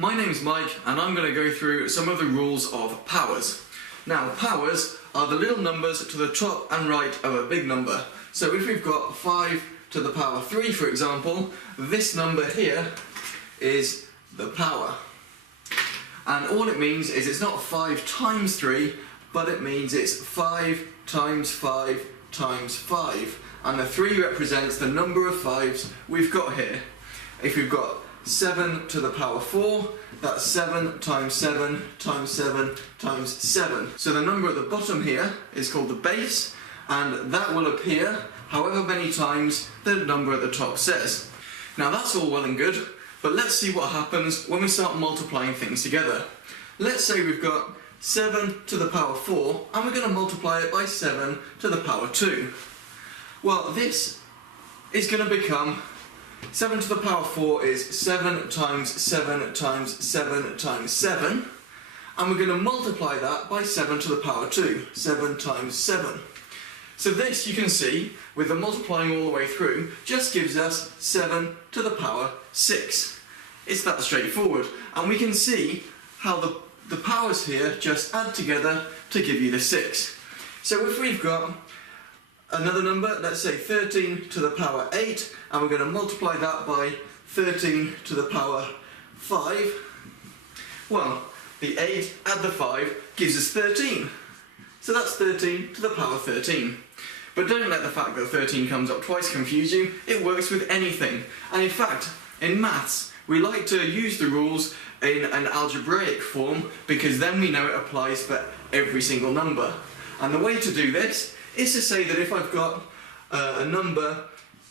My name's Mike and I'm going to go through some of the rules of powers. Now, powers are the little numbers to the top and right of a big number. So if we've got 5 to the power 3, for example, this number here is the power. And all it means is it's not 5 times 3, but it means it's 5 times 5 times 5. And the 3 represents the number of 5s we've got here. If we've got 7 to the power 4, that's 7 times 7 times 7 times 7. So the number at the bottom here is called the base, and that will appear however many times the number at the top says. Now that's all well and good, but let's see what happens when we start multiplying things together. Let's say we've got 7 to the power 4, and we're going to multiply it by 7 to the power 2. Well, this is going to become 7 to the power 4 is 7 times 7 times 7 times 7, and we're going to multiply that by 7 to the power 2, 7 times 7. So this, you can see, with the multiplying all the way through, just gives us 7 to the power 6. It's that straightforward, and we can see how the powers here just add together to give you the 6. So if we've got another number, let's say 13 to the power 8, and we're going to multiply that by 13 to the power 5. Well, the 8 add the 5 gives us 13. So that's 13 to the power 13. But don't let the fact that 13 comes up twice confuse you. It works with anything. And in fact, in maths, we like to use the rules in an algebraic form because then we know it applies for every single number. And the way to do this is to say that if I've got a number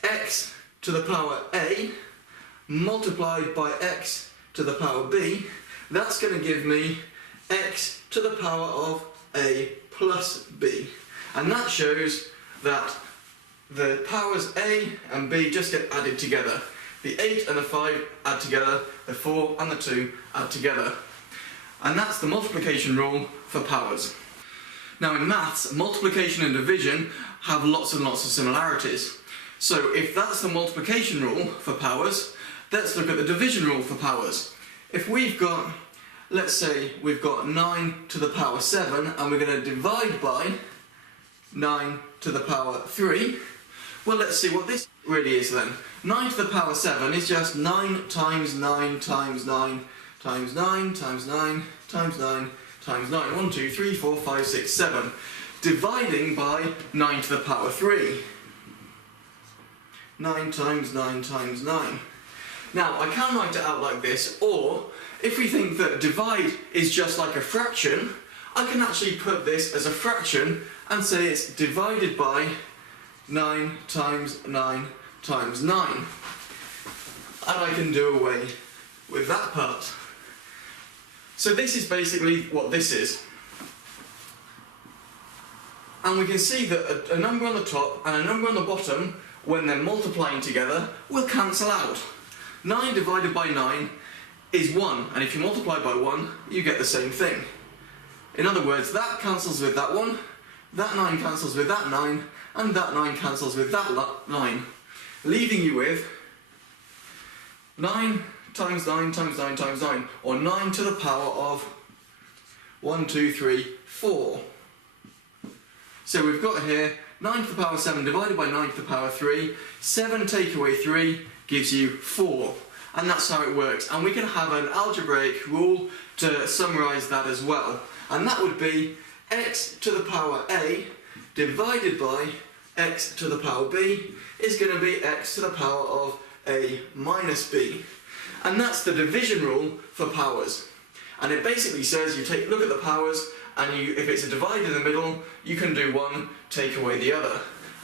x to the power a multiplied by x to the power b, that's going to give me x to the power of a plus b. And that shows that the powers a and b just get added together. The 8 and the 5 add together, the 4 and the 2 add together. And that's the multiplication rule for powers. Now in maths, multiplication and division have lots and lots of similarities. So if that's the multiplication rule for powers, let's look at the division rule for powers. If we've got, let's say we've got 9 to the power 7 and we're going to divide by 9 to the power 3, well, let's see what this really is then. 9 to the power 7 is just 9 times 9 times 9 times 9 times 9 times 9 times 9. 1, 2, 3, 4, 5, 6, 7. Dividing by 9 to the power 3. 9 times 9 times 9. Now, I can write it out like this, or if we think that divide is just like a fraction, I can actually put this as a fraction and say it's divided by 9 times 9 times 9. And I can do away with that part. So this is basically what this is. And we can see that a number on the top and a number on the bottom, when they're multiplying together, will cancel out. 9 divided by 9 is 1, and if you multiply by 1, you get the same thing. In other words, that cancels with that 1, that 9 cancels with that 9, and that 9 cancels with that 9, leaving you with 9 times 9 times 9 times 9, or 9 to the power of 1, 2, 3, 4. So we've got here 9 to the power 7 divided by 9 to the power 3, 7 take away 3 gives you 4. And that's how it works. And we can have an algebraic rule to summarise that as well. And that would be x to the power a divided by x to the power b is going to be x to the power of a minus b. And that's the division rule for powers. And it basically says you take a look at the powers, and if it's a divide in the middle, you can do one, take away the other.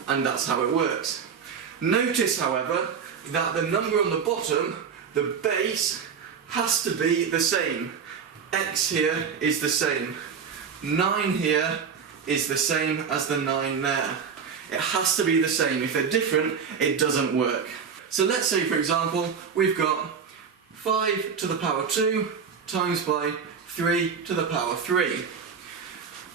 And that's how it works. Notice, however, that the number on the bottom, the base, has to be the same. X here is the same. 9 here is the same as the 9 there. It has to be the same. If they're different, it doesn't work. So let's say, for example, we've got 5 to the power 2 times by 3 to the power 3.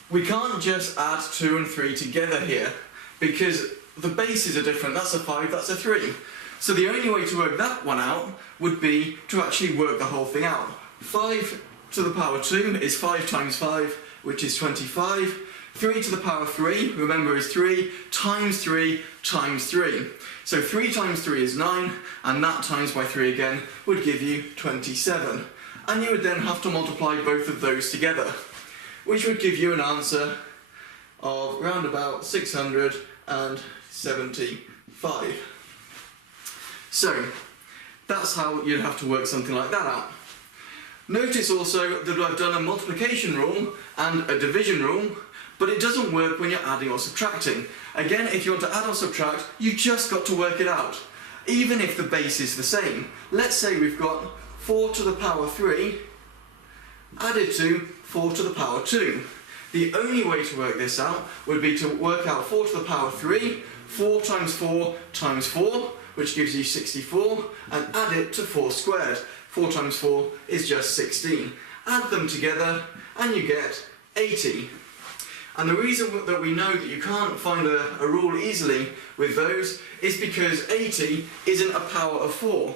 We can't just add 2 and 3 together here, because the bases are different. That's a 5, that's a 3. So the only way to work that one out would be to actually work the whole thing out. 5 to the power 2 is 5 times 5, which is 25. 3 to the power 3, remember, is 3 times 3 times 3. So 3 times 3 is 9, and that times by 3 again would give you 27. And you would then have to multiply both of those together, which would give you an answer of round about 675. So that's how you'd have to work something like that out. Notice also that I've done a multiplication rule and a division rule, but it doesn't work when you're adding or subtracting. Again, if you want to add or subtract, you just got to work it out, even if the base is the same. Let's say we've got 4 to the power 3 added to 4 to the power 2. The only way to work this out would be to work out 4 to the power 3, 4 times 4 times 4, which gives you 64, and add it to 4 squared. 4 times 4 is just 16. Add them together and you get 80. And the reason that we know that you can't find a rule easily with those is because 80 isn't a power of 4.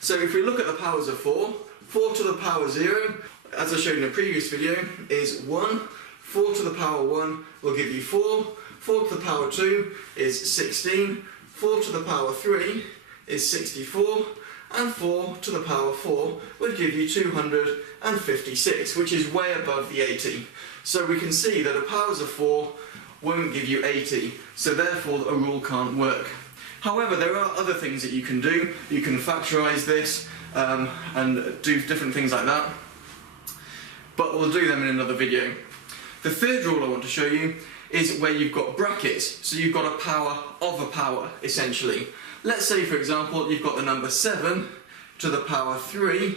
So if we look at the powers of 4, 4 to the power 0, as I showed in a previous video, is 1. 4 to the power 1 will give you 4. 4 to the power 2 is 16. 4 to the power 3 is 64. And 4 to the power 4 would give you 256, which is way above the 80. So we can see that a powers of 4 won't give you 80, so therefore a rule can't work. However, there are other things that you can do. You can factorise this and do different things like that, but we'll do them in another video. The third rule I want to show you is where you've got brackets, so you've got a power of a power, essentially. Let's say, for example, you've got the number 7 to the power 3,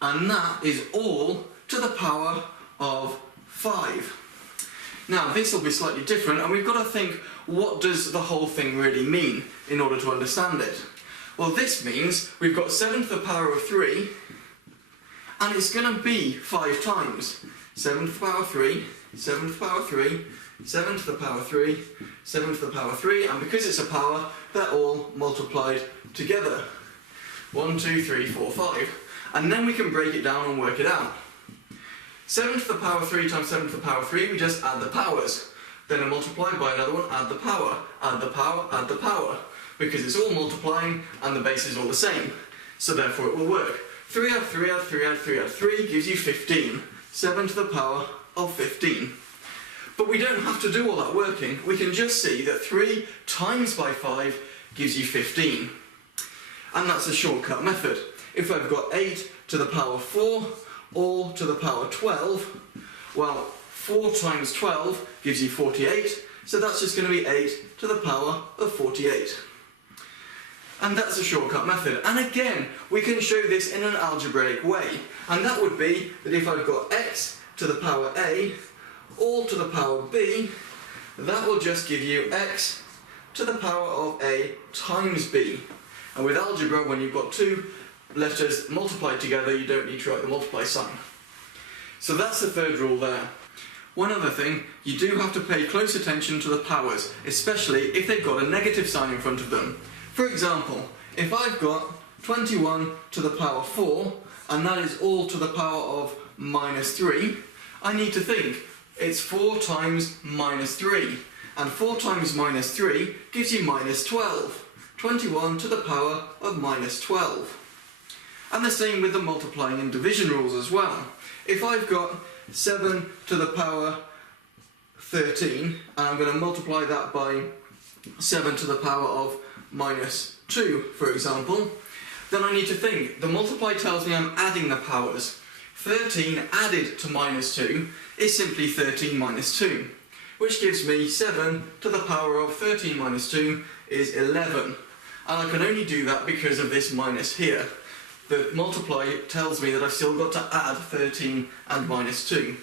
and that is all to the power of 5. Now, this will be slightly different, and we've got to think, what does the whole thing really mean in order to understand it? Well, this means we've got 7 to the power of 3, and it's going to be 5 times. 7 to the power 3, 7 to the power 3, 7 to the power 3, 7 to the power 3, and because it's a power, they're all multiplied together. 1, 2, 3, 4, 5. And then we can break it down and work it out. 7 to the power 3 times 7 to the power 3, we just add the powers. Then I multiply by another one, add the power, add the power, add the power. Because it's all multiplying and the base is all the same. So therefore it will work. 3 add 3 add 3 add 3 add 3 gives you 15. 7 to the power of 15. But we don't have to do all that working. We can just see that 3 times by 5 gives you 15. And that's a shortcut method. If I've got 8 to the power 4, all to the power 12, well, 4 times 12 gives you 48, so that's just going to be 8 to the power of 48. And that's a shortcut method. And again, we can show this in an algebraic way. And that would be that if I've got x to the power a, all to the power b, that will just give you x to the power of a times b. And with algebra, when you've got two letters multiplied together, you don't need to write the multiply sign. So that's the third rule there. One other thing, you do have to pay close attention to the powers, especially if they've got a negative sign in front of them. For example, if I've got 21 to the power 4, and that is all to the power of minus 3, I need to think, it's 4 times minus 3, and 4 times minus 3 gives you minus 12. 21 to the power of minus 12. And the same with the multiplying and division rules as well. If I've got 7 to the power 13, and I'm going to multiply that by 7 to the power of minus 2, for example, then I need to think, the multiply tells me I'm adding the powers. 13 added to minus 2 is simply 13 minus 2, which gives me 7 to the power of 13 minus 2 is 11. And I can only do that because of this minus here. The multiply tells me that I've still got to add 13 and minus 2.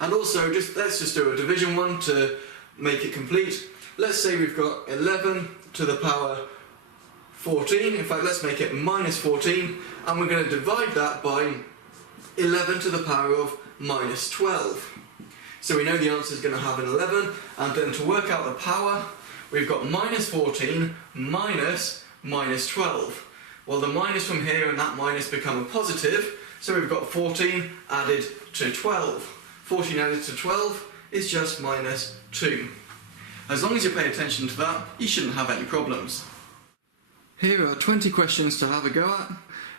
And also, let's just do a division one to make it complete. Let's say we've got 11 to the power 14. In fact, let's make it minus 14. And we're going to divide that by 11 to the power of minus 12. So we know the answer is going to have an 11. And then to work out the power, we've got minus 14 minus minus 12. Well, the minus from here and that minus become a positive, so we've got 14 added to 12. 14 added to 12 is just minus 2. As long as you pay attention to that, you shouldn't have any problems. Here are 20 questions to have a go at.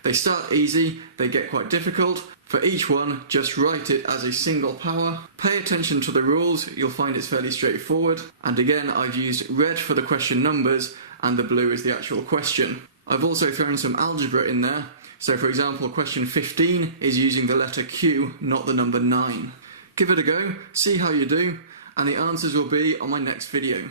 They start easy, they get quite difficult. For each one, just write it as a single power. Pay attention to the rules, you'll find it's fairly straightforward. And again, I've used red for the question numbers and the blue is the actual question. I've also thrown some algebra in there. So for example, question 15 is using the letter Q, not the number 9. Give it a go, see how you do, and the answers will be on my next video.